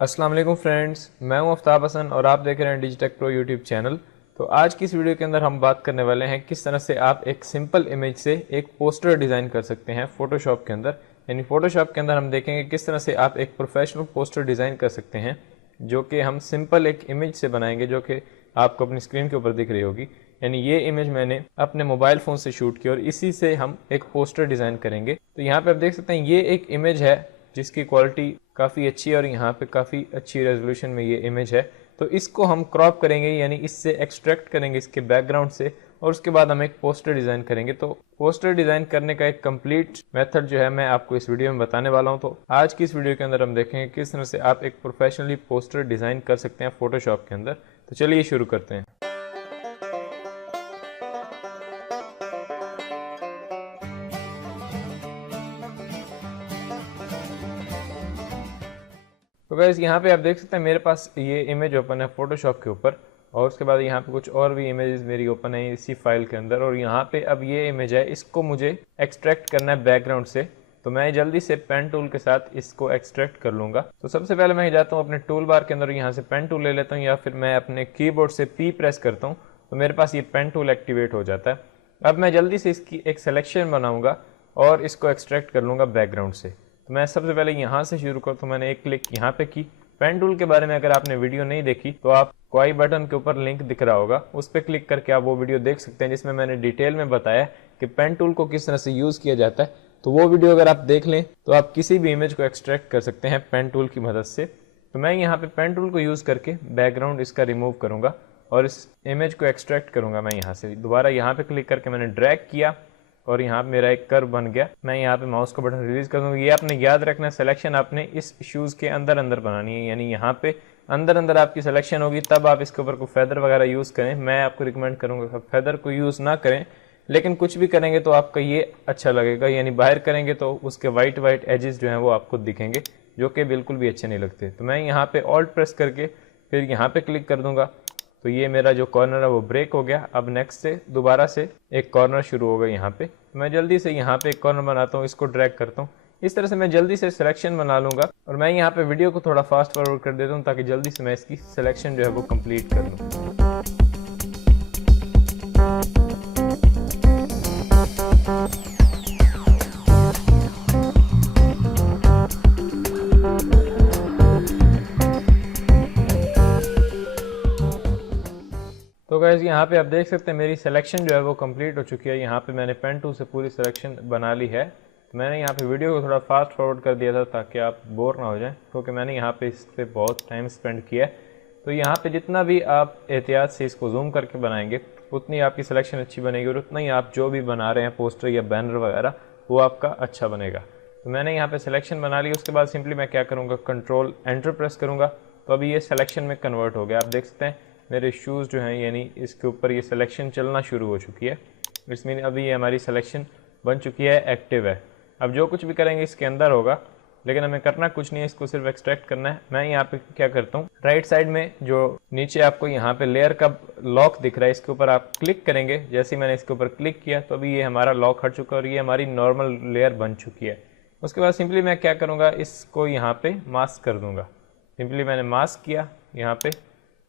अस्सलाम वालेकुम फ्रेंड्स, मैं हूं आफ्ताब हसन और आप देख रहे हैं डिजिटेक प्रो यूट्यूब चैनल। तो आज की इस वीडियो के अंदर हम बात करने वाले हैं किस तरह से आप एक सिंपल इमेज से एक पोस्टर डिज़ाइन कर सकते हैं फ़ोटोशॉप के अंदर। यानी फ़ोटोशॉप के अंदर हम देखेंगे किस तरह से आप एक प्रोफेशनल पोस्टर डिज़ाइन कर सकते हैं, जो कि हम सिंपल एक इमेज से बनाएंगे, जो कि आपको अपनी स्क्रीन के ऊपर दिख रही होगी। यानी ये इमेज मैंने अपने मोबाइल फ़ोन से शूट की और इसी से हम एक पोस्टर डिज़ाइन करेंगे। तो यहाँ पे आप देख सकते हैं ये एक इमेज है जिसकी क्वालिटी काफ़ी अच्छी है और यहाँ पे काफ़ी अच्छी रेजोल्यूशन में ये इमेज है। तो इसको हम क्रॉप करेंगे, यानी इससे एक्सट्रैक्ट करेंगे इसके बैकग्राउंड से, और उसके बाद हम एक पोस्टर डिज़ाइन करेंगे। तो पोस्टर डिज़ाइन करने का एक कंप्लीट मेथड जो है मैं आपको इस वीडियो में बताने वाला हूँ। तो आज की इस वीडियो के अंदर हम देखेंगे किस तरह से आप एक प्रोफेशनली पोस्टर डिज़ाइन कर सकते हैं फोटोशॉप के अंदर। तो चलिए शुरू करते हैं। तो गाइस यहाँ पे आप देख सकते हैं मेरे पास ये इमेज ओपन है फोटोशॉप के ऊपर, और उसके बाद यहाँ पे कुछ और भी इमेजेस मेरी ओपन है इसी फाइल के अंदर। और यहाँ पे अब ये इमेज है, इसको मुझे एक्सट्रैक्ट करना है बैकग्राउंड से। तो मैं जल्दी से पेन टूल के साथ इसको एक्सट्रैक्ट कर लूँगा। तो सबसे पहले मैं जाता हूँ अपने टूल बार के अंदर, यहाँ से पेन टूल ले लेता हूँ, या फिर मैं अपने कीबोर्ड से P प्रेस करता हूँ तो मेरे पास ये पेन टूल एक्टिवेट हो जाता है। अब मैं जल्दी से इसकी एक सिलेक्शन बनाऊँगा और इसको एक्सट्रैक्ट कर लूँगा बैकग्राउंड से। तो मैं सबसे पहले यहाँ से शुरू करूँ, तो मैंने एक क्लिक यहाँ पे की। पेन टूल के बारे में अगर आपने वीडियो नहीं देखी तो आपको आई बटन के ऊपर लिंक दिख रहा होगा, उस पर क्लिक करके आप वो वीडियो देख सकते हैं जिसमें मैंने डिटेल में बताया कि पेन टूल को किस तरह से यूज़ किया जाता है। तो वो वीडियो अगर आप देख लें तो आप किसी भी इमेज को एक्सट्रैक्ट कर सकते हैं पेन टूल की मदद से। तो मैं यहाँ पे पेन टूल को यूज़ करके बैकग्राउंड इसका रिमूव करूँगा और इस इमेज को एक्सट्रैक्ट करूँगा। मैं यहाँ से दोबारा यहाँ पे क्लिक करके मैंने ड्रैग किया और यहाँ पे मेरा एक कर्व बन गया। मैं यहाँ पे माउस का बटन रिलीज कर दूँगा। ये आपने याद रखना, सिलेक्शन आपने इस शूज़ के अंदर अंदर बनानी है, यानी यहाँ पे अंदर अंदर आपकी सिलेक्शन होगी, तब आप इसके ऊपर कोई फेदर वगैरह यूज़ करें। मैं आपको रिकमेंड करूँगा फेदर को यूज़ ना करें, लेकिन कुछ भी करेंगे तो आपका ये अच्छा लगेगा। यानी बाहर करेंगे तो उसके वाइट वाइट एजेस जो हैं वो आपको दिखेंगे, जो कि बिल्कुल भी अच्छे नहीं लगते। तो मैं यहाँ पे ऑल्ट प्रेस करके फिर यहाँ पे क्लिक कर दूँगा, तो ये मेरा जो कॉर्नर है वो ब्रेक हो गया। अब नेक्स्ट से दोबारा से एक कॉर्नर शुरू होगा यहाँ पे। मैं जल्दी से यहाँ पे एक कॉर्नर बनाता हूँ, इसको ड्रैग करता हूँ। इस तरह से मैं जल्दी से सिलेक्शन बना लूँगा और मैं यहाँ पे वीडियो को थोड़ा फास्ट फॉरवर्ड कर देता हूँ ताकि जल्दी से मैं इसकी सिलेक्शन जो है वो कंप्लीट कर लूँ। तो गाइस यहाँ पे आप देख सकते हैं मेरी सिलेक्शन जो है वो कंप्लीट हो चुकी है। यहाँ पे मैंने पेन टूल से पूरी सिलेक्शन बना ली है। तो मैंने यहाँ पे वीडियो को थोड़ा फास्ट फॉरवर्ड कर दिया था ताकि आप बोर ना हो जाएं, क्योंकि मैंने यहाँ पे इस पर बहुत टाइम स्पेंड किया है। तो यहाँ पे जितना भी आप एहतियात से इसको जूम करके बनाएंगे उतनी आपकी सिलेक्शन अच्छी बनेगी और उतना ही आप जो भी बना रहे हैं पोस्टर या बैनर वगैरह वो आपका अच्छा बनेगा। तो मैंने यहाँ पे सिलेक्शन बना ली। उसके बाद सिंपली मैं क्या करूँगा, कंट्रोल एंटर प्रेस करूँगा। तो अभी ये सिलेक्शन में कन्वर्ट हो गया। आप देख सकते हैं मेरे शूज़ जो हैं, यानी इसके ऊपर ये सिलेक्शन चलना शुरू हो चुकी है। इस मीन अभी ये हमारी सिलेक्शन बन चुकी है, एक्टिव है। अब जो कुछ भी करेंगे इसके अंदर होगा, लेकिन हमें करना कुछ नहीं है, इसको सिर्फ एक्सट्रैक्ट करना है। मैं यहाँ पे क्या करता हूँ, राइट साइड में जो नीचे आपको यहाँ पे लेयर का लॉक दिख रहा है, इसके ऊपर आप क्लिक करेंगे। जैसे ही मैंने इसके ऊपर क्लिक किया तो अभी ये हमारा लॉक हट चुका है और ये हमारी नॉर्मल लेयर बन चुकी है। उसके बाद सिंपली मैं क्या करूँगा, इसको यहाँ पे मास्क कर दूँगा। सिंपली मैंने मास्क किया, यहाँ पे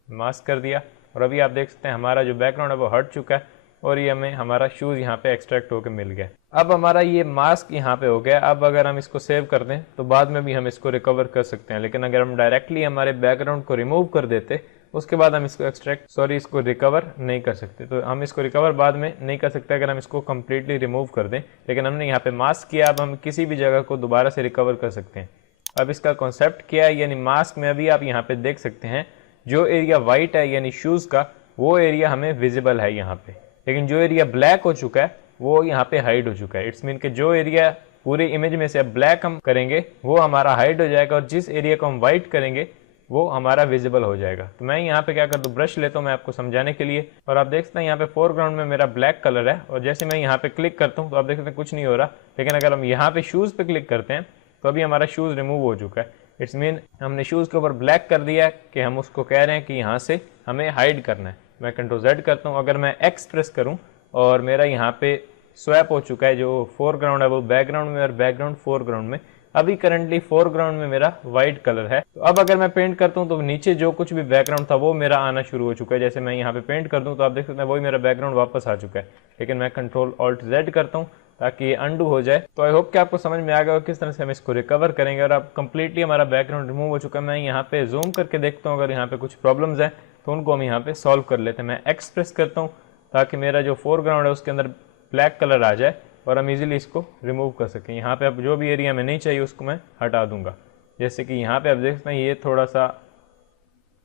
मास्क कर दिया और अभी आप देख सकते हैं हमारा जो बैकग्राउंड है वो हट चुका है और ये हमें हमारा शूज़ यहाँ पे एक्सट्रैक्ट होकर मिल गया। अब हमारा ये मास्क यहाँ पे हो गया। अब अगर हम इसको सेव कर दें तो बाद में भी हम इसको रिकवर कर सकते हैं, लेकिन अगर हम डायरेक्टली हमारे बैकग्राउंड को रिमूव कर देते उसके बाद हम इसको इसको रिकवर नहीं कर सकते। तो हम इसको रिकवर बाद में नहीं कर सकते अगर हम इसको कम्प्लीटली रिमूव कर दें, लेकिन हमने यहाँ पे मास्क किया। अब हम किसी भी जगह को दोबारा से रिकवर कर सकते हैं। अब इसका कॉन्सेप्ट क्या है, यानी मास्क में अभी आप यहाँ पे देख सकते हैं जो एरिया वाइट है यानी शूज़ का, वो एरिया हमें विजिबल है यहाँ पे, लेकिन जो एरिया ब्लैक हो चुका है वो यहाँ पे हाइड हो चुका है। इट्स मीन कि जो एरिया पूरे इमेज में से अब ब्लैक हम करेंगे वो हमारा हाइड हो जाएगा और जिस एरिया को हम वाइट करेंगे वो हमारा विजिबल हो जाएगा। तो मैं यहाँ पे क्या करता हूँ, ब्रश लेता हूँ मैं आपको समझाने के लिए। और आप देख सकते हैं यहाँ पे फोरग्राउंड में मेरा ब्लैक कलर है और जैसे मैं यहाँ पे क्लिक करता हूँ तो आप देख सकते हैं कुछ नहीं हो रहा, लेकिन अगर हम यहाँ पे शूज़ पे क्लिक करते हैं तो अभी हमारा शूज़ रिमूव हो चुका है। इट्स मीन हमने शूज़ के ऊपर ब्लैक कर दिया है कि हम उसको कह रहे हैं कि यहाँ से हमें हाइड करना है। मैं कंट्रोल Z करता हूँ, अगर मैं X प्रेस करूँ और मेरा यहाँ पे स्वैप हो चुका है, जो फोरग्राउंड है वो बैकग्राउंड में और बैकग्राउंड फोरग्राउंड में। अभी करंटली फोरग्राउंड में मेरा वाइट कलर है। तो अब अगर मैं पेंट करता हूँ तो नीचे जो कुछ भी बैकग्राउंड था वो मेरा आना शुरू हो चुका है। जैसे मैं यहाँ पे पेंट कर दूँ तो आप देख सकते हैं वही मेरा बैकग्राउंड वापस आ चुका है, लेकिन मैं कंट्रोल ऑल्ट जेड करता हूँ ताकि ये अंडू हो जाए। तो आई होप कि आपको समझ में आ गया किस तरह से हम इसको रिकवर करेंगे। और अब कंप्लीटली हमारा बैकग्राउंड रिमूव हो चुका है। मैं यहाँ पे जूम करके देखता हूँ, अगर यहाँ पे कुछ प्रॉब्लम्स है तो उनको हम यहाँ पे सॉल्व कर लेते हैं। मैं एक्स प्रेस करता हूँ ताकि मेरा जो फोरग्राउंड है उसके अंदर ब्लैक कलर आ जाए और हम इजीली इसको रिमूव कर सकें। यहाँ पे अब जो भी एरिया में नहीं चाहिए उसको मैं हटा दूंगा। जैसे कि यहाँ पे आप देख सकते हैं ये थोड़ा सा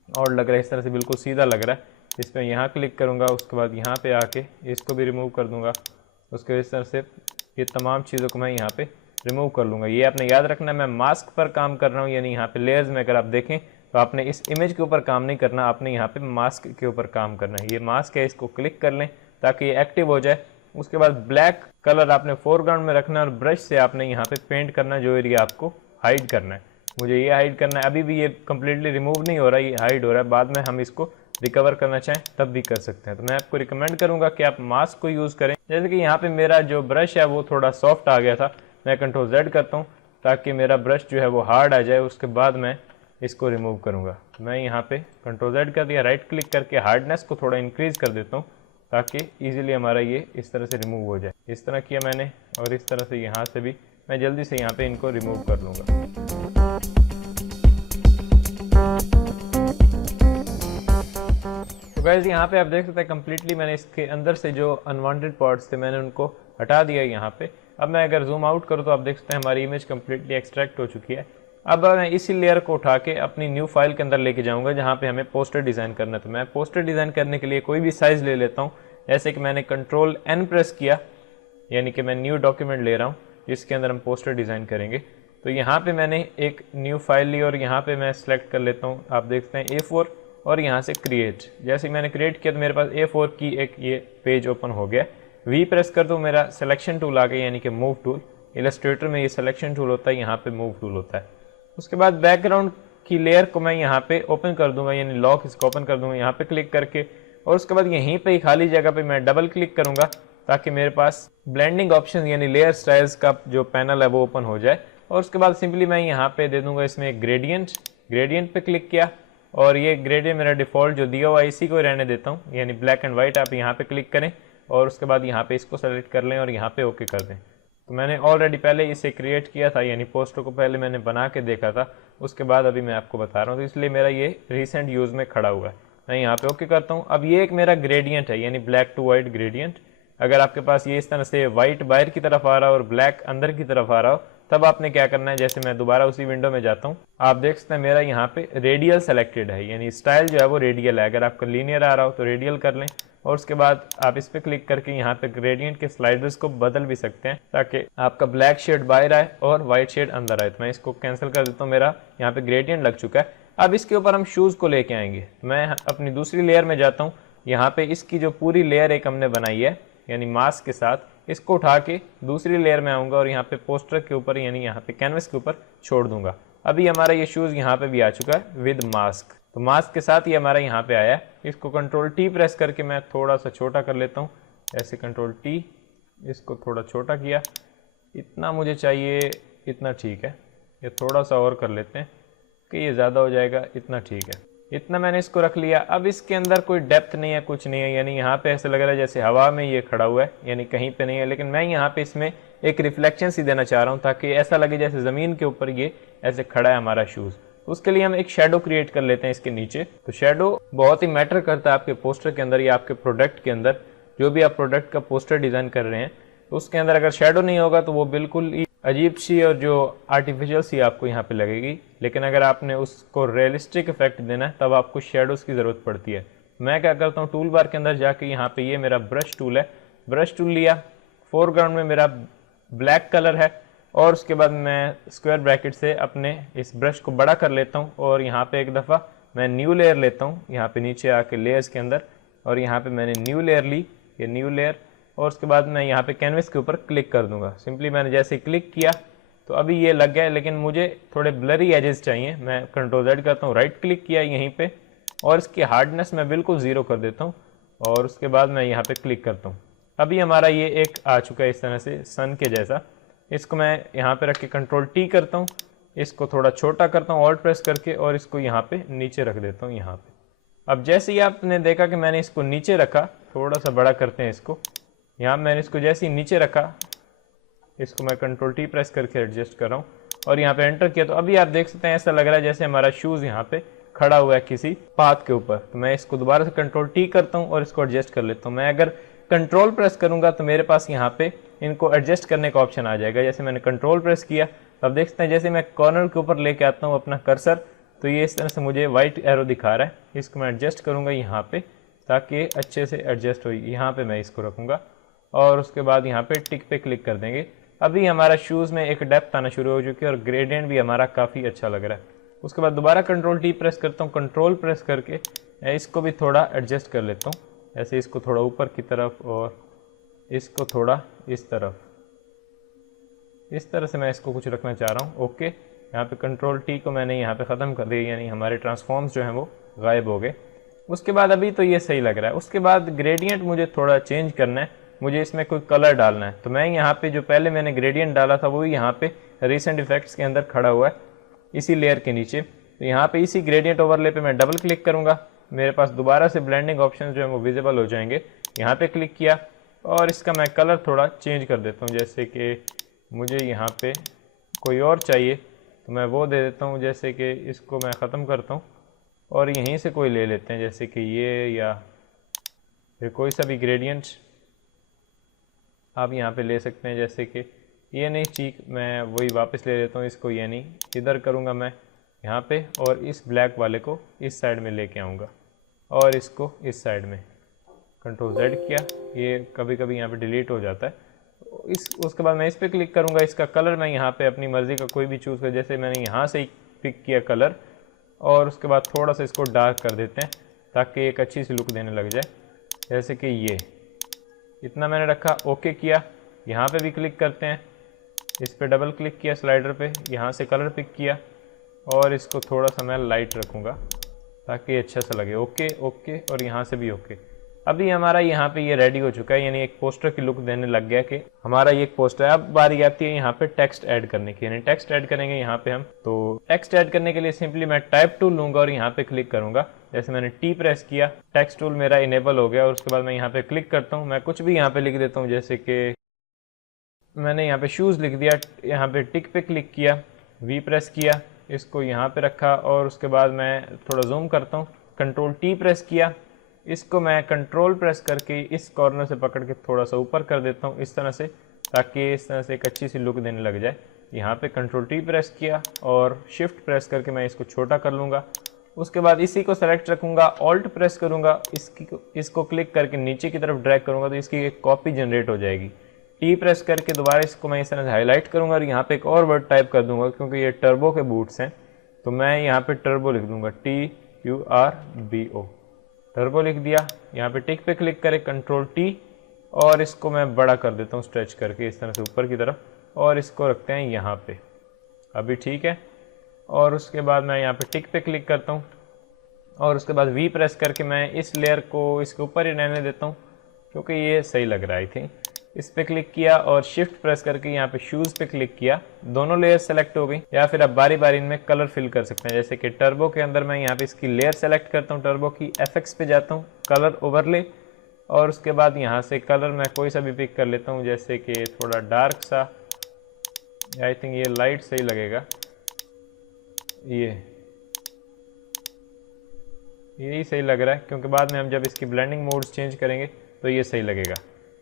और लग रहा है, इस तरह से बिल्कुल सीधा लग रहा है। इस पर यहाँ क्लिक करूँगा, उसके बाद यहाँ पे आके इसको भी रिमूव कर दूंगा। उसके इस तरह से ये तमाम चीज़ों को मैं यहाँ पे रिमूव कर लूँगा। ये आपने याद रखना है मैं मास्क पर काम कर रहा हूँ, यानी यहाँ पे लेयर्स में अगर आप देखें तो आपने इस इमेज के ऊपर काम नहीं करना, आपने यहाँ पे मास्क के ऊपर काम करना है। ये मास्क है, इसको क्लिक कर लें ताकि ये एक्टिव हो जाए। उसके बाद ब्लैक कलर आपने फोरग्राउंड में रखना है और ब्रश से आपने यहाँ पे पेंट करना है जो एरिया आपको हाइड करना है। मुझे ये हाइड करना है, अभी भी ये कम्प्लीटली रिमूव नहीं हो रहा, ये हाइड हो रहा है। बाद में हम इसको रिकवर करना चाहें तब भी कर सकते हैं। तो मैं आपको रिकमेंड करूंगा कि आप मास्क को यूज़ करें। जैसे कि यहाँ पे मेरा जो ब्रश है वो थोड़ा सॉफ्ट आ गया था, मैं कंट्रोल जेड करता हूँ ताकि मेरा ब्रश जो है वो हार्ड आ जाए। उसके बाद मैं इसको रिमूव करूँगा। मैं यहाँ पे कंट्रोल जेड कर दिया, राइट क्लिक करके हार्डनेस को थोड़ा इंक्रीज़ कर देता हूँ ताकि ईजिली हमारा ये इस तरह से रिमूव हो जाए। इस तरह किया मैंने, और इस तरह से यहाँ से भी मैं जल्दी से यहाँ पे इनको रिमूव कर लूँगा। तो गाइस यहाँ पे आप देख सकते हैं कम्प्लीटली मैंने इसके अंदर से जो अनवांटेड पार्ट्स थे मैंने उनको हटा दिया यहाँ पे। अब मैं अगर जूम आउट करूँ तो आप देख सकते हैं हमारी इमेज कम्प्लीटली एक्सट्रैक्ट हो चुकी है। अब मैं इसी लेयर को उठा के अपनी न्यू फाइल के अंदर लेके जाऊंगा जहाँ पे हमें पोस्टर डिज़ाइन करना है। तो मैं पोस्टर डिज़ाइन करने के लिए कोई भी साइज़ ले लेता हूँ। जैसे कि मैंने कंट्रोल एन प्रेस किया, यानी कि मैं न्यू डॉक्यूमेंट ले रहा हूँ जिसके अंदर हम पोस्टर डिज़ाइन करेंगे। तो यहाँ पे मैंने एक न्यू फाइल ली और यहाँ पे मैं सेलेक्ट कर लेता हूँ, आप देखते हैं A4, और यहाँ से क्रिएट। जैसे मैंने क्रिएट किया तो मेरे पास A4 की एक ये पेज ओपन हो गया। V प्रेस कर दो, मेरा सिलेक्शन टूल आ गया, यानी कि मूव टूल। इलस्ट्रेटर में ये सिलेक्शन टूल होता है, यहाँ पे मूव टूल होता है। उसके बाद बैकग्राउंड की लेयर को मैं यहाँ पे ओपन कर दूंगा, यानी लॉक इसको ओपन कर दूंगा यहाँ पे क्लिक करके। और उसके बाद यहीं पे खाली जगह पे मैं डबल क्लिक करूंगा ताकि मेरे पास ब्लेंडिंग ऑप्शन यानी लेयर स्टाइल्स का जो पैनल है वो ओपन हो जाए। और उसके बाद सिंपली मैं यहाँ पे दे दूंगा इसमें एक ग्रेडियंट पे क्लिक किया, और ये ग्रेडियंट मेरा डिफॉल्ट जो दिया हुआ इसी को रहने देता हूँ, यानी ब्लैक एंड व्हाइट। आप यहाँ पे क्लिक करें और उसके बाद यहाँ पे इसको सेलेक्ट कर लें और यहाँ पे ओके कर दें। तो मैंने ऑलरेडी पहले इसे क्रिएट किया था, यानी पोस्टर को पहले मैंने बना के देखा था, उसके बाद अभी मैं आपको बता रहा हूँ, तो इसलिए मेरा ये रिसेंट यूज़ में खड़ा हुआ है। मैं यहाँ पे ओके करता हूँ। अब ये एक मेरा ग्रेडियंट है, यानी ब्लैक टू वाइट ग्रेडियंट। अगर आपके पास ये इस तरह से वाइट बाहर की तरफ आ रहा हो और ब्लैक अंदर की तरफ आ रहा हो, तब आपने क्या करना है, जैसे मैं दोबारा उसी विंडो में जाता हूँ, आप देख सकते हैं मेरा यहाँ पे रेडियल सेलेक्टेड है, यानी स्टाइल जो है वो रेडियल है। अगर आपका लीनियर आ रहा हो तो रेडियल कर लें, और उसके बाद आप इस पे क्लिक करके यहाँ पे ग्रेडियंट के स्लाइडर्स को बदल भी सकते हैं ताकि आपका ब्लैक शेड बाहर आए और व्हाइट शेड अंदर आए। तो मैं इसको कैंसिल कर देता हूँ, मेरा यहाँ पे ग्रेडियंट लग चुका है। अब इसके ऊपर हम शूज़ को लेके आएंगे। मैं अपनी दूसरी लेयर में जाता हूँ, यहाँ पे इसकी जो पूरी लेयर एक हमने बनाई है यानी मास्क के साथ, इसको उठा के दूसरी लेयर में आऊँगा और यहाँ पे पोस्टर के ऊपर यानी यहाँ पे कैनवस के ऊपर छोड़ दूंगा। अभी हमारा ये शूज़ यहाँ पे भी आ चुका है विद मास्क। तो मास्क के साथ ही हमारा यहाँ पे आया है। इसको कंट्रोल टी प्रेस करके मैं थोड़ा सा छोटा कर लेता हूँ, ऐसे कंट्रोल टी, इसको थोड़ा छोटा किया, इतना मुझे चाहिए, इतना ठीक है। ये थोड़ा सा और कर लेते हैं कि ये ज़्यादा हो जाएगा, इतना ठीक है। इतना मैंने इसको रख लिया। अब इसके अंदर कोई डेप्थ नहीं है, कुछ नहीं है, यानी यहाँ पे ऐसे लग रहा है जैसे हवा में ये खड़ा हुआ है, यानी कहीं पे नहीं है। लेकिन मैं यहाँ पे इसमें एक रिफ्लेक्शन सी देना चाह रहा हूँ ताकि ऐसा लगे जैसे ज़मीन के ऊपर ये ऐसे खड़ा है हमारा शूज़। उसके लिए हम एक शेडो क्रिएट कर लेते हैं इसके नीचे। तो शेडो बहुत ही मैटर करता है आपके पोस्टर के अंदर या आपके प्रोडक्ट के अंदर। जो भी आप प्रोडक्ट का पोस्टर डिज़ाइन कर रहे हैं तो उसके अंदर अगर शेडो नहीं होगा तो वो बिल्कुल ही अजीब सी और जो आर्टिफिशियल सी आपको यहाँ पे लगेगी। लेकिन अगर आपने उसको रियलिस्टिक इफेक्ट देना है तब आपको शेडोज़ की ज़रूरत पड़ती है। मैं क्या करता हूँ, टूल बार के अंदर जाके यहाँ पे ये मेरा ब्रश टूल है, ब्रश टूल लिया, फोरग्राउंड में मेरा ब्लैक कलर है, और उसके बाद मैं स्क्वायर ब्रैकेट से अपने इस ब्रश को बड़ा कर लेता हूँ और यहाँ पे एक दफ़ा मैं न्यू लेयर लेता हूँ, यहाँ पे नीचे आके लेयर्स के अंदर, और यहाँ पे मैंने न्यू लेयर ली, ये न्यू लेयर, और उसके बाद मैं यहाँ पे कैनवस के ऊपर क्लिक कर दूंगा। सिंपली मैंने जैसे क्लिक किया तो अभी ये लग गया, लेकिन मुझे थोड़े ब्लरी एजेस चाहिए। मैं कंट्रोल जेड करता हूँ, राइट क्लिक किया यहीं पे, और इसकी हार्डनेस मैं बिल्कुल ज़ीरो कर देता हूँ, और उसके बाद मैं यहाँ पे क्लिक करता हूँ। अभी हमारा ये एक आ चुका है इस तरह से सन के जैसा। इसको मैं यहाँ पे रख के कंट्रोल टी करता हूँ, इसको थोड़ा छोटा करता हूँ ऑल्ट प्रेस करके और इसको यहाँ पे नीचे रख देता हूँ यहाँ पे। अब जैसे ही आपने देखा कि मैंने इसको नीचे रखा, थोड़ा सा बड़ा करते हैं इसको, यहाँ मैंने इसको जैसे ही नीचे रखा, इसको मैं कंट्रोल टी प्रेस करके एडजस्ट कर रहा हूँ और यहाँ पे एंटर किया, तो अभी आप देख सकते हैं ऐसा लग रहा है जैसे हमारा शूज़ यहाँ पे खड़ा हुआ है किसी पाथ के ऊपर। तो मैं इसको दोबारा से कंट्रोल टी करता हूँ और इसको एडजस्ट कर लेता हूँ। मैं अगर कंट्रोल प्रेस करूँगा तो मेरे पास यहाँ पे इनको एडजस्ट करने का ऑप्शन आ जाएगा। जैसे मैंने कंट्रोल प्रेस किया तो आप देख सकते हैं जैसे मैं कॉर्नर के ऊपर लेके आता हूँ अपना कर्सर, तो ये इस तरह से मुझे वाइट एरो दिखा रहा है। इसको मैं एडजस्ट करूँगा यहाँ पे ताकि अच्छे से एडजस्ट हो। यहाँ पे मैं इसको रखूँगा और उसके बाद यहाँ पे टिक पे क्लिक कर देंगे। अभी हमारा शूज़ में एक डेप्थ आना शुरू हो चुकी है और ग्रेडियंट भी हमारा काफ़ी अच्छा लग रहा है। उसके बाद दोबारा कंट्रोल टी प्रेस करता हूँ, कंट्रोल प्रेस करके इसको भी थोड़ा एडजस्ट कर लेता हूँ, ऐसे इसको थोड़ा ऊपर की तरफ और इसको थोड़ा इस तरफ, इस तरह से मैं इसको कुछ रखना चाह रहा हूँ। ओके, यहाँ पे कंट्रोल टी को मैंने यहाँ पे ख़त्म कर दिया, यानी हमारे ट्रांसफॉर्म्स जो हैं वो गायब हो गए। उसके बाद अभी तो ये सही लग रहा है। उसके बाद ग्रेडियंट मुझे थोड़ा चेंज करना है, मुझे इसमें कोई कलर डालना है। तो मैं यहाँ पे जो पहले मैंने ग्रेडियंट डाला था वो यहाँ पे रिसेंट इफेक्ट्स के अंदर खड़ा हुआ है इसी लेयर के नीचे। तो यहाँ पे इसी ग्रेडियंट ओवरले पे मैं डबल क्लिक करूँगा, मेरे पास दोबारा से ब्लेंडिंग ऑप्शन जो है वो विजिबल हो जाएंगे। यहाँ पे क्लिक किया और इसका मैं कलर थोड़ा चेंज कर देता हूँ, जैसे कि मुझे यहाँ पे कोई और चाहिए तो मैं वो दे देता हूँ। जैसे कि इसको मैं ख़त्म करता हूँ और यहीं से कोई ले लेते हैं, जैसे कि ये या फिर कोई सा भी ग्रेडियंट आप यहाँ पे ले सकते हैं। जैसे कि ये नहीं, चीक मैं वही वापस ले लेता हूँ इसको, यानी इधर करूँगा मैं यहाँ पे और इस ब्लैक वाले को इस साइड में लेके आऊँगा और इसको इस साइड में कंट्रोल Z किया, ये कभी कभी यहाँ पे डिलीट हो जाता है। उसके बाद मैं इस पर क्लिक करूँगा, इसका कलर मैं यहाँ पे अपनी मर्ज़ी का कोई भी चूज़ कर, जैसे मैंने यहाँ से ही पिक किया कलर, और उसके बाद थोड़ा सा इसको डार्क कर देते हैं ताकि एक अच्छी सी लुक देने लग जाए। जैसे कि ये इतना मैंने रखा, ओके किया। यहाँ पे भी क्लिक करते हैं, इस पर डबल क्लिक किया स्लाइडर पे, यहाँ से कलर पिक किया और इसको थोड़ा सा मैं लाइट रखूँगा ताकि अच्छा सा लगे। ओके ओके, और यहाँ से भी ओके। अभी हमारा यहाँ पे ये रेडी हो चुका है, यानी एक पोस्टर की लुक देने लग गया कि हमारा ये एक पोस्टर है। अब बारी आती है यहाँ पे टेक्स्ट ऐड करने की, यानी टेक्स्ट ऐड करेंगे यहाँ पे हम। तो टेक्स्ट ऐड करने के लिए सिंपली मैं टाइप टूल लूँगा और यहाँ पे क्लिक करूँगा। जैसे मैंने टी प्रेस किया, टेक्स्ट टूल मेरा इनेबल हो गया और उसके बाद मैं यहाँ पे क्लिक करता हूँ। मैं कुछ भी यहाँ पे लिख देता हूँ, जैसे कि मैंने यहाँ पे शूज़ लिख दिया। यहाँ पे टिक पे क्लिक किया, वी प्रेस किया, इसको यहाँ पे रखा और उसके बाद मैं थोड़ा जूम करता हूँ, कंट्रोल टी प्रेस किया, इसको मैं कंट्रोल प्रेस करके इस कॉर्नर से पकड़ के थोड़ा सा ऊपर कर देता हूँ इस तरह से, ताकि इस तरह से एक अच्छी सी लुक देने लग जाए। यहाँ पे कंट्रोल टी प्रेस किया और शिफ्ट प्रेस करके मैं इसको छोटा कर लूँगा। उसके बाद इसी को सेलेक्ट रखूँगा, ऑल्ट प्रेस करूँगा, इसको क्लिक करके नीचे की तरफ ड्रैग करूँगा तो इसकी एक कॉपी जनरेट हो जाएगी। टी प्रेस करके दोबारा इसको मैं इस तरह से हाईलाइट करूँगा और यहाँ पे एक और वर्ड टाइप कर दूँगा, क्योंकि ये टर्बो के बूट्स हैं तो मैं यहाँ पे टर्बो लिख दूँगा, TURBO, टर्बो लिख दिया। यहाँ पे टिक पे क्लिक करें, कंट्रोल टी, और इसको मैं बड़ा कर देता हूँ स्ट्रेच करके इस तरह से ऊपर की तरफ, और इसको रखते हैं यहाँ पे। अभी ठीक है। और उसके बाद मैं यहाँ पे टिक पे क्लिक करता हूँ और उसके बाद वी प्रेस करके मैं इस लेयर को इसके ऊपर ही रहने देता हूँ क्योंकि ये सही लग रहा है। आई थिंक इस पे क्लिक किया और शिफ्ट प्रेस करके यहाँ पे शूज़ पे क्लिक किया, दोनों लेयर सेलेक्ट हो गई। या फिर आप बारी बारी इनमें कलर फिल कर सकते हैं, जैसे कि टर्बो के अंदर मैं यहाँ पे इसकी लेयर सेलेक्ट करता हूँ, टर्बो की FX पे जाता हूँ, कलर ओवरले, और उसके बाद यहाँ से कलर मैं कोई सा भी पिक कर लेता हूँ, जैसे कि थोड़ा डार्क सा। आई थिंक ये लाइट सही लगेगा, यही सही लग रहा है, क्योंकि बाद में हम जब इसकी ब्लेंडिंग मोड्स चेंज करेंगे तो ये सही लगेगा।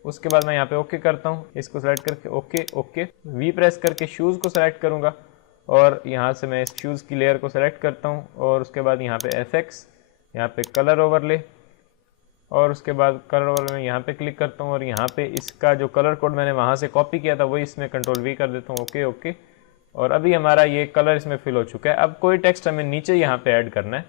उसके बाद मैं यहाँ पे ओके करता हूँ, इसको सेलेक्ट करके ओके ओके, वी प्रेस करके शूज़ को सेलेक्ट करूँगा और यहाँ से मैं इस शूज़ की लेयर को सेलेक्ट करता हूँ और उसके बाद यहाँ पे FX, यहाँ पे कलर ओवरले, और उसके बाद कलर ओवरले में यहाँ पे क्लिक करता हूँ और यहाँ पे इसका जो कलर कोड मैंने वहाँ से कॉपी किया था वही इसमें कंट्रोल V कर देता हूँ। ओके ओके, और अभी हमारा ये कलर इसमें फिल हो चुका है। अब कोई टेक्स्ट हमें नीचे यहाँ पे ऐड करना है,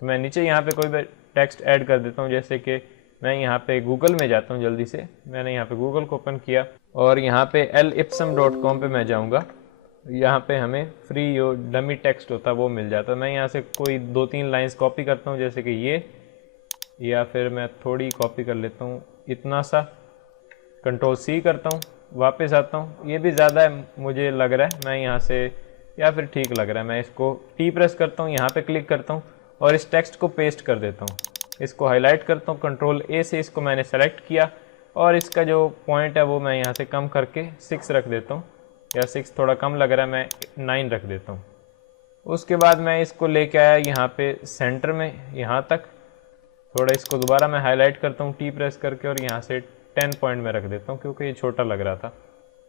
तो मैं नीचे यहाँ पे कोई भी टेक्स्ट ऐड कर देता हूँ। जैसे कि मैं यहाँ पे गूगल में जाता हूँ, जल्दी से मैंने यहाँ पे गूगल को ओपन किया और यहाँ पे lipsum.com पे मैं जाऊँगा। यहाँ पे हमें फ्री जो डमी टेक्स्ट होता है वो मिल जाता है। मैं यहाँ से कोई 2-3 लाइंस कॉपी करता हूँ, जैसे कि ये, या फिर मैं थोड़ी कॉपी कर लेता हूँ इतना सा, कंट्रोल C करता हूँ वापस आता हूँ, ये भी ज़्यादा है मुझे लग रहा है, मैं यहाँ से या फिर ठीक लग रहा है, मैं इसको टी प्रेस करता हूँ, यहाँ पे क्लिक करता हूँ और इस टेक्स्ट को पेस्ट कर देता हूँ। इसको हाईलाइट करता हूँ, कंट्रोल ए से इसको मैंने सेलेक्ट किया और इसका जो पॉइंट है वो मैं यहाँ से कम करके 6 रख देता हूँ, या 6 थोड़ा कम लग रहा है, मैं 9 रख देता हूँ। उसके बाद मैं इसको लेके आया यहाँ पे सेंटर में, यहाँ तक थोड़ा इसको दोबारा मैं हाईलाइट करता हूँ टी प्रेस करके और यहाँ से 10 पॉइंट में रख देता हूँ क्योंकि ये छोटा लग रहा था।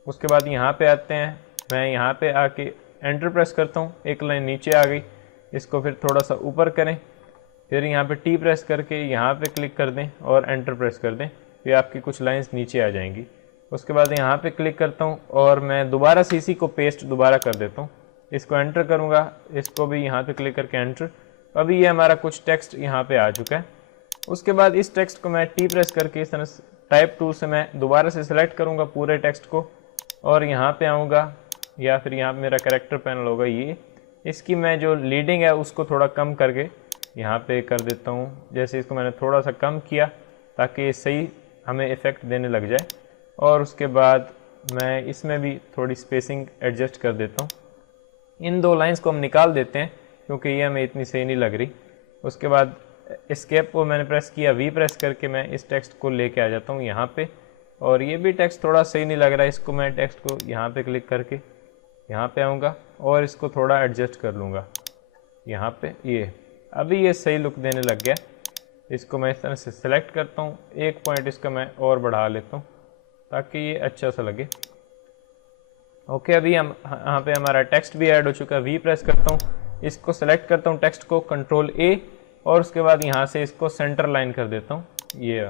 उसके बाद यहाँ पे आते हैं, मैं यहाँ पे आके एंटर प्रेस करता हूँ, एक लाइन नीचे आ गई, इसको फिर थोड़ा सा ऊपर करें, फिर यहाँ पे टी प्रेस करके यहाँ पे क्लिक कर दें और एंटर प्रेस कर दें, फिर आपकी कुछ लाइंस नीचे आ जाएंगी। उसके बाद यहाँ पे क्लिक करता हूँ और मैं दोबारा सीसी को पेस्ट दोबारा कर देता हूँ, इसको एंटर करूँगा, इसको भी यहाँ पे क्लिक करके एंटर। अभी ये हमारा कुछ टेक्स्ट यहाँ पे आ चुका है। उसके बाद इस टेक्स्ट को मैं टी प्रेस करके इस तरह टाइप टूल से मैं दोबारा से सिलेक्ट करूँगा पूरे टेक्स्ट को और यहाँ पे आऊँगा, या फिर यहाँ पे मेरा कैरेक्टर पैनल होगा ये, इसकी मैं जो लीडिंग है उसको थोड़ा कम करके यहाँ पे कर देता हूँ। जैसे इसको मैंने थोड़ा सा कम किया ताकि ये सही हमें इफ़ेक्ट देने लग जाए, और उसके बाद मैं इसमें भी थोड़ी स्पेसिंग एडजस्ट कर देता हूँ। इन 2 लाइंस को हम निकाल देते हैं क्योंकि ये हमें इतनी सही नहीं लग रही। उसके बाद एस्केप को मैंने प्रेस किया, वी प्रेस करके मैं इस टेक्स्ट को लेके आ जाता हूँ यहाँ पे, और ये भी टेक्स्ट थोड़ा सही नहीं लग रहा है, इसको मैं टेक्स्ट को यहाँ पे क्लिक करके यहाँ पे आऊँगा और इसको थोड़ा एडजस्ट कर लूँगा यहाँ पे। ये अभी ये सही लुक देने लग गया। इसको मैं इस तरह से सिलेक्ट करता हूँ, एक पॉइंट इसका मैं और बढ़ा लेता हूँ ताकि ये अच्छा सा लगे। ओके, अभी हम यहाँ पे हमारा टेक्स्ट भी ऐड हो चुका है। वी प्रेस करता हूँ, इसको सेलेक्ट करता हूँ टेक्स्ट को, कंट्रोल ए, और उसके बाद यहाँ से इसको सेंटर लाइन कर देता हूँ। ये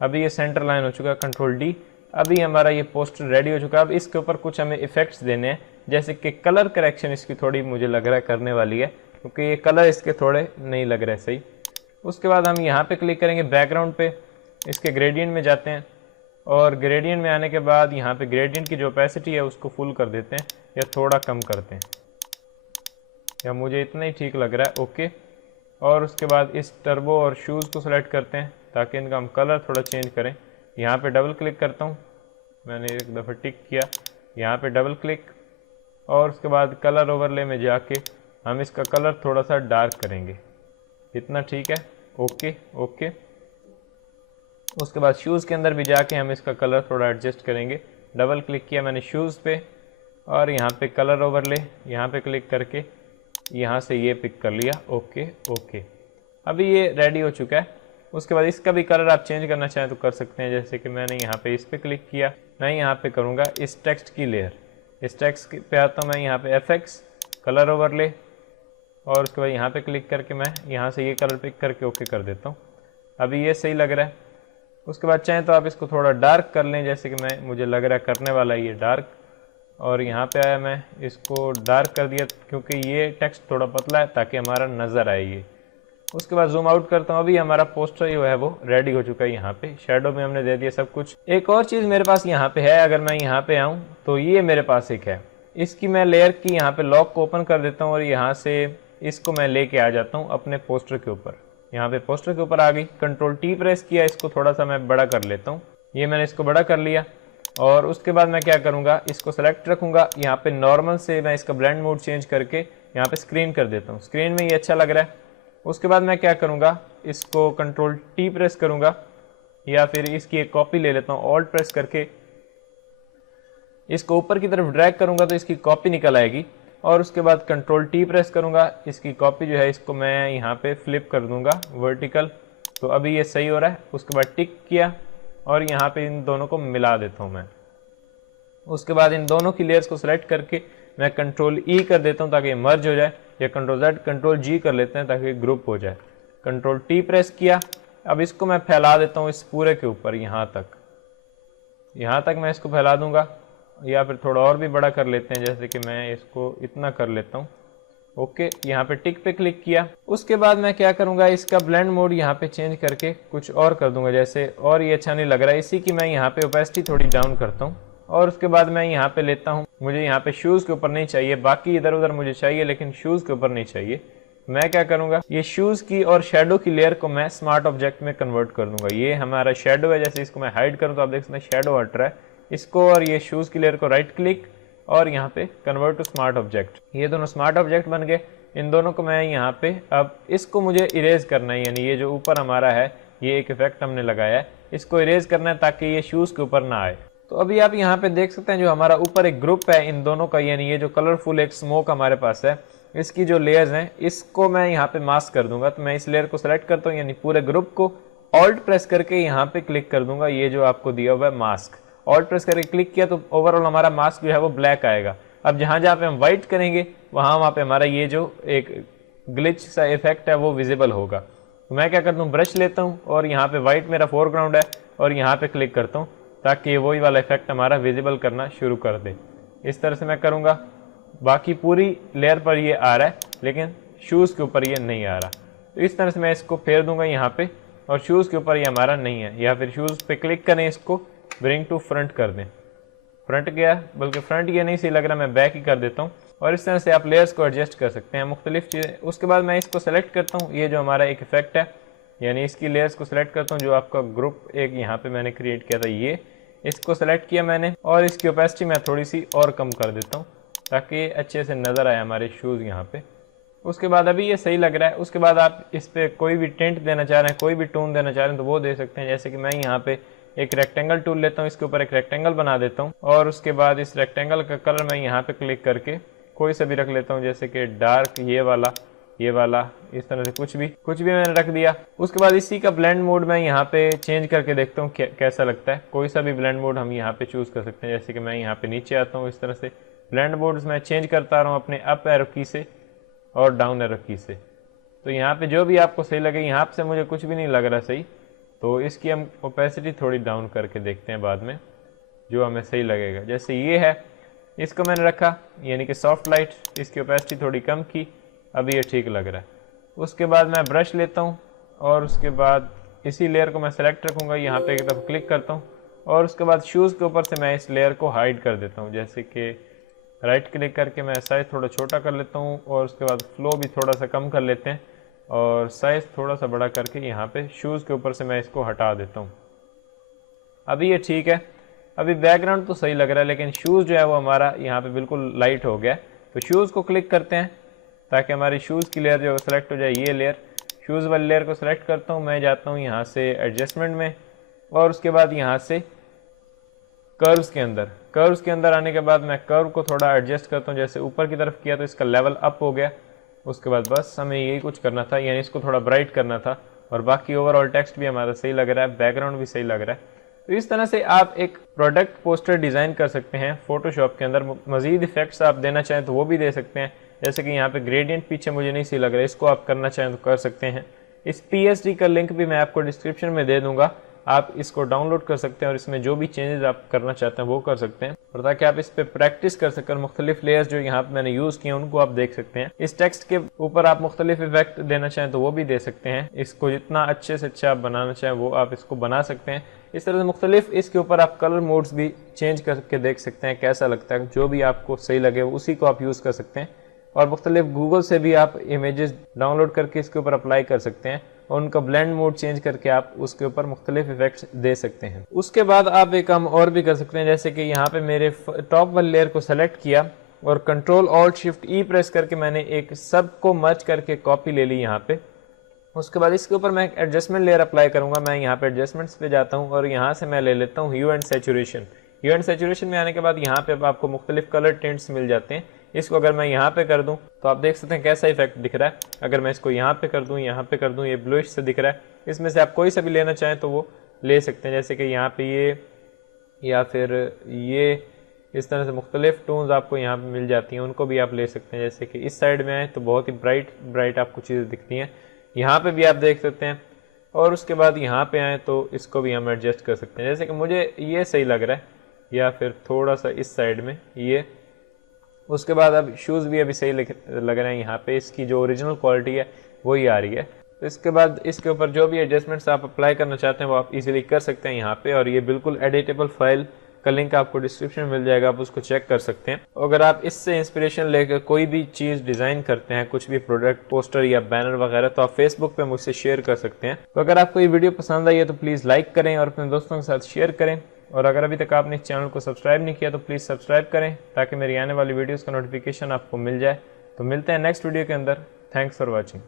अभी ये सेंटर लाइन हो चुका है, कंट्रोल डी। अभी हमारा ये पोस्टर रेडी हो चुका है। अब इसके ऊपर कुछ हमें इफेक्ट्स देने हैं, जैसे कि कलर करेक्शन इसकी थोड़ी मुझे लग रहा है करने वाली है क्योंकि ये कलर इसके थोड़े नहीं लग रहे सही। उसके बाद हम यहाँ पे क्लिक करेंगे बैकग्राउंड पे, इसके ग्रेडियंट में जाते हैं और ग्रेडियंट में आने के बाद यहाँ पे ग्रेडियंट की जो ओपेसिटी है उसको फुल कर देते हैं या थोड़ा कम करते हैं, या मुझे इतना ही ठीक लग रहा है। ओके, और उसके बाद इस टर्बो और शूज़ को सेलेक्ट करते हैं ताकि इनका हम कलर थोड़ा चेंज करें। यहाँ पे डबल क्लिक करता हूँ, मैंने एक दफ़ा टिक किया, यहाँ पे डबल क्लिक, और उसके बाद कलर ओवरले में जाके हम इसका कलर थोड़ा सा डार्क करेंगे, इतना ठीक है। ओके ओके, उसके बाद शूज़ के अंदर भी जाके हम इसका कलर थोड़ा एडजस्ट करेंगे। डबल क्लिक किया मैंने शूज़ पे और यहाँ पे कलर ओवरले, यहाँ पे क्लिक करके यहाँ से ये पिक कर लिया। ओके ओके, अभी ये रेडी हो चुका है। उसके बाद इसका भी कलर आप चेंज करना चाहें तो कर सकते हैं, जैसे कि मैंने यहाँ पे इस पर क्लिक किया, मैं यहाँ पे करूँगा इस टेक्स्ट की लेयर, इस टेक्स्ट पे आता हूँ मैं, यहाँ पे FX कलर ओवरले, और उसके बाद यहाँ पे क्लिक करके मैं यहाँ से ये कलर पिक करके ओके कर देता हूँ। अभी ये सही लग रहा है। उसके बाद चाहें तो आप इसको थोड़ा डार्क कर लें, जैसे कि मुझे लग रहा है करने वाला है ये डार्क, और यहाँ पे आया मैं इसको डार्क कर दिया क्योंकि ये टेक्स्ट थोड़ा पतला है ताकि हमारा नज़र आए ये। उसके बाद जूम आउट करता हूँ। अभी हमारा पोस्टर जो है वो रेडी हो चुका है। यहाँ पे शेडो में हमने दे दिया सब कुछ। एक और चीज़ मेरे पास यहाँ पे है, अगर मैं यहाँ पे आऊँ तो ये मेरे पास एक है, इसकी मैं लेयर की यहाँ पे लॉक को ओपन कर देता हूँ और यहाँ से इसको मैं लेके आ जाता हूँ अपने पोस्टर के ऊपर। यहाँ पे पोस्टर के ऊपर आ गई, कंट्रोल टी प्रेस किया, इसको थोड़ा सा मैं बड़ा कर लेता हूँ। ये मैंने इसको बड़ा कर लिया और उसके बाद मैं क्या करूँगा, इसको सेलेक्ट रखूँगा, यहाँ पे नॉर्मल से मैं इसका ब्लेंड मोड चेंज करके यहाँ पे स्क्रीन कर देता हूँ। स्क्रीन में ये अच्छा लग रहा है। उसके बाद मैं क्या करूँगा, इसको कंट्रोल टी प्रेस करूँगा या फिर इसकी एक कॉपी ले लेता हूँ, ऑल्ट प्रेस करके इसको ऊपर की तरफ ड्रैग करूँगा तो इसकी कॉपी निकल आएगी, और उसके बाद कंट्रोल टी प्रेस करूँगा, इसकी कॉपी जो है इसको मैं यहाँ पे फ्लिप कर दूँगा वर्टिकल। तो अभी ये सही हो रहा है। उसके बाद टिक किया और यहाँ पे इन दोनों को मिला देता हूँ मैं। उसके बाद इन दोनों की लेयर्स को सिलेक्ट करके मैं कंट्रोल ई कर देता हूँ ताकि ये मर्ज हो जाए, या कंट्रोल जेड कंट्रोल जी कर लेते हैं ताकि ग्रुप हो जाए। कंट्रोल टी प्रेस किया, अब इसको मैं फैला देता हूँ इस पूरे के ऊपर, यहाँ तक मैं इसको फैला दूंगा, या फिर थोड़ा और भी बड़ा कर लेते हैं, जैसे कि मैं इसको इतना कर लेता हूँ। ओके, यहाँ पे टिक पे क्लिक किया। उसके बाद मैं क्या करूँगा, इसका ब्लेंड मोड यहाँ पे चेंज करके कुछ और कर दूंगा, जैसे और ये अच्छा नहीं लग रहा है, इसी की मैं यहाँ पे ओपेसिटी थोड़ी डाउन करता हूँ। और उसके बाद मैं यहाँ पे लेता हूँ, मुझे यहाँ पे शूज़ के ऊपर नहीं चाहिए, बाकी इधर उधर मुझे चाहिए लेकिन शूज़ के ऊपर नहीं चाहिए। मैं क्या करूँगा, ये शूज़ की और शेडो की लेयर को मैं स्मार्ट ऑब्जेक्ट में कन्वर्ट कर दूंगा। ये हमारा शेडो है, जैसे इसको मैं हाइड करूँ तो आप देख सकते हैं शेडो हट रहा है, इसको और ये शूज़ की लेयर को राइट क्लिक और यहाँ पे कन्वर्ट टू स्मार्ट ऑब्जेक्ट, ये दोनों स्मार्ट ऑब्जेक्ट बन गए। इन दोनों को मैं यहाँ पे अब इसको मुझे इरेज करना है, यानी ये जो ऊपर हमारा है ये एक इफेक्ट हमने लगाया है, इसको इरेज करना है ताकि ये शूज़ के ऊपर ना आए। तो अभी आप यहाँ पे देख सकते हैं जो हमारा ऊपर एक ग्रुप है इन दोनों का, यानी ये जो कलरफुल एक स्मोक हमारे पास है, इसकी जो लेयर्स हैं इसको मैं यहाँ पे मास्क कर दूंगा। तो मैं इस लेयर को सेलेक्ट करता हूँ, यानी पूरे ग्रुप को ऑल्ट प्रेस करके यहाँ पे क्लिक कर दूंगा, ये जो आपको दिया हुआ है मास्क, ऑल्ट प्रेस करके क्लिक किया तो ओवरऑल हमारा मास्क जो है वो ब्लैक आएगा। अब जहाँ जहाँ पे हम व्हाइट करेंगे वहाँ पे हमारा ये जो एक ग्लिच सा इफेक्ट है वो विजिबल होगा। तो मैं क्या करता हूँ, ब्रश लेता हूँ और यहाँ पे व्हाइट मेरा फोरग्राउंड है और यहाँ पे क्लिक करता हूँ ताकि वही वाला इफेक्ट हमारा विजिबल करना शुरू कर दे। इस तरह से मैं करूँगा, बाकी पूरी लेयर पर ये आ रहा है लेकिन शूज़ के ऊपर ये नहीं आ रहा। तो इस तरह से मैं इसको फेर दूंगा यहाँ पे और शूज़ के ऊपर ये हमारा नहीं है, या फिर शूज़ पे क्लिक करें, इसको ब्रिंग टू फ्रंट कर दें। फ्रंट गया, बल्कि फ्रंट ये नहीं सही लग रहा, मैं बैक ही कर देता हूँ। और इस तरह से आप लेयर्स को एडजस्ट कर सकते हैं, मुख्तलिफ चीज़ें। उसके बाद मैं इसको सेलेक्ट करता हूँ, ये जो हमारा एक इफेक्ट है, यानी इसकी लेयर्स को सिलेक्ट करता हूँ, जो आपका ग्रुप एक यहाँ पे मैंने क्रिएट किया था, ये इसको सेलेक्ट किया मैंने और इसकी ओपेसिटी मैं थोड़ी सी और कम कर देता हूँ ताकि अच्छे से नज़र आए हमारे शूज़ यहाँ पे। उसके बाद अभी ये सही लग रहा है। उसके बाद आप इस पर कोई भी टेंट देना चाह रहे हैं, कोई भी टोन देना चाह रहे हैं तो वो दे सकते हैं। जैसे कि मैं यहाँ पे एक रेक्टेंगल टूल लेता हूँ, इसके ऊपर एक रेक्टेंगल बना देता हूँ और उसके बाद इस रेक्टेंगल का कलर मैं यहाँ पे क्लिक करके कोई सा भी रख लेता हूँ, जैसे कि डार्क ये वाला, इस तरह से कुछ भी मैंने रख दिया। उसके बाद इसी का ब्लेंड मोड मैं यहाँ पे चेंज करके देखता हूँ कैसा लगता है। कोई सा भी ब्लेंड मोड हम यहाँ पे चूज़ कर सकते हैं। जैसे कि मैं यहाँ पे नीचे आता हूँ, इस तरह से ब्लेंड मोड्स मैं चेंज करता रहा हूँ अपने अप एरो की से और डाउन एरो की से। तो यहाँ पे जो भी आपको सही लगे, यहाँ से मुझे कुछ भी नहीं लग रहा सही, तो इसकी हम ओपेसिटी थोड़ी डाउन करके देखते हैं बाद में जो हमें सही लगेगा। जैसे ये है, इसको मैंने रखा यानी कि सॉफ्ट लाइट, इसकी ओपेसिटी थोड़ी कम की, अभी ये ठीक लग रहा है। उसके बाद मैं ब्रश लेता हूँ और उसके बाद इसी लेयर को मैं सेलेक्ट रखूँगा, यहाँ पे एक दफ़ा क्लिक करता हूँ और उसके बाद शूज़ के ऊपर से मैं इस लेयर को हाइड कर देता हूँ। जैसे कि राइट क्लिक करके मैं साइज़ थोड़ा छोटा कर लेता हूँ और उसके बाद फ्लो भी थोड़ा सा कम कर लेते हैं और साइज़ थोड़ा सा बड़ा करके यहाँ पे शूज़ के ऊपर से मैं इसको हटा देता हूँ। अभी ये ठीक है। अभी बैकग्राउंड तो सही लग रहा है लेकिन शूज़ जो है वो हमारा यहाँ पे बिल्कुल लाइट हो गया। तो शूज़ को क्लिक करते हैं ताकि हमारी शूज़ की लेयर जो सेलेक्ट हो जाए। ये लेयर, शूज़ वाली लेयर को सेलेक्ट करता हूँ, मैं जाता हूँ यहाँ से एडजस्टमेंट में और उसके बाद यहाँ से कर्व्स के अंदर आने के बाद मैं कर्व को थोड़ा एडजस्ट करता हूँ। जैसे ऊपर की तरफ किया तो इसका लेवल अप हो गया। उसके बाद बस हमें यही कुछ करना था, यानी इसको थोड़ा ब्राइट करना था और बाकी ओवरऑल टेक्स्ट भी हमारा सही लग रहा है, बैकग्राउंड भी सही लग रहा है। तो इस तरह से आप एक प्रोडक्ट पोस्टर डिज़ाइन कर सकते हैं फोटोशॉप के अंदर। मज़ीद इफेक्ट्स आप देना चाहें तो वो भी दे सकते हैं। जैसे कि यहाँ पे ग्रेडियंट पीछे मुझे नहीं सही लग रहा है, इसको आप करना चाहें तो कर सकते हैं। इस PSD का लिंक भी मैं आपको डिस्क्रिप्शन में दे दूंगा, आप इसको डाउनलोड कर सकते हैं और इसमें जो भी चेंजेस आप करना चाहते हैं वो कर सकते हैं, और ताकि आप इस पर प्रैक्टिस कर सकें। मुख्तलिफ लेयर्स जो यहाँ पे मैंने यूज़ किए हैं उनको आप देख सकते हैं। इस टेक्स्ट के ऊपर आप मुख्तलिफ इफेक्ट देना चाहें तो वो भी दे सकते हैं। इसको जितना अच्छे से अच्छा आप बनाना चाहें वो आप इसको बना सकते हैं। इस तरह से मुख्तलिफ इसके ऊपर आप कलर मोड्स भी चेंज करके देख सकते हैं कैसा लगता है। जो भी आपको सही लगे उसी को आप यूज़ कर सकते हैं और मुख्तलिफ गूगल से भी आप इमेजेस डाउनलोड करके इसके ऊपर अप्लाई कर सकते हैं और उनका ब्लेंड मोड चेंज करके आप उसके ऊपर मुख्तलिफ इफेक्ट्स दे सकते हैं। उसके बाद आप एक काम और भी कर सकते हैं, जैसे कि यहाँ पे मेरे टॉप वाली लेयर को सेलेक्ट किया और कंट्रोल ऑल्ट शिफ्ट ई प्रेस करके मैंने एक सब को मर्ज करके कॉपी ले ली यहाँ पे। उसके बाद इसके ऊपर मैं एक एडजस्टमेंट लेयर अप्लाई करूँगा। मैं यहाँ पे एडजस्टमेंट्स पे जाता हूँ और यहाँ से मैं ले लेता हूँ hue and saturation. Hue and saturation में आने के बाद यहाँ पे आपको मुख्तलिफ कलर टिंट्स मिल जाते हैं। इसको अगर मैं यहाँ पे कर दूं तो आप देख सकते हैं कैसा इफेक्ट दिख रहा है। अगर मैं इसको यहाँ पे कर दूं, ये ब्लूइश से दिख रहा है। इसमें से आप कोई सा भी लेना चाहें तो वो ले सकते हैं, जैसे कि यहाँ पे ये या फिर ये, इस तरह से मुख्तलिफ टोन्स आपको यहाँ पे मिल जाती हैं, उनको भी आप ले सकते हैं। जैसे कि इस साइड में आए तो बहुत ही ब्राइट आपको चीज़ें दिखती हैं, यहाँ पे भी आप देख सकते हैं। और उसके बाद यहाँ पे आए तो इसको भी हम एडजस्ट कर सकते हैं, जैसे कि मुझे ये सही लग रहा है, या फिर थोड़ा सा इस साइड में ये। उसके बाद अब शूज़ भी अभी सही लग रहे हैं, यहाँ पे इसकी जो ओरिजिनल क्वालिटी है वही आ रही है। तो इसके बाद इसके ऊपर जो भी एडजस्टमेंट्स आप अप्लाई करना चाहते हैं वो आप इजीली कर सकते हैं यहाँ पे, और ये बिल्कुल एडिटेबल फाइल का लिंक आपको डिस्क्रिप्शन में मिल जाएगा, आप उसको चेक कर सकते हैं। अगर आप इससे इंस्पिरेशन लेकर कोई भी चीज़ डिज़ाइन करते हैं, कुछ भी प्रोडक्ट पोस्टर या बैनर वगैरह, तो आप फेसबुक पे मुझसे शेयर कर सकते हैं। तो अगर आपको ये वीडियो पसंद आई है तो प्लीज़ लाइक करें और अपने दोस्तों के साथ शेयर करें। और अगर अभी तक आपने इस चैनल को सब्सक्राइब नहीं किया तो प्लीज़ सब्सक्राइब करें ताकि मेरी आने वाली वीडियोज़ का नोटिफिकेशन आपको मिल जाए। तो मिलते हैं नेक्स्ट वीडियो के अंदर। Thanks for watching.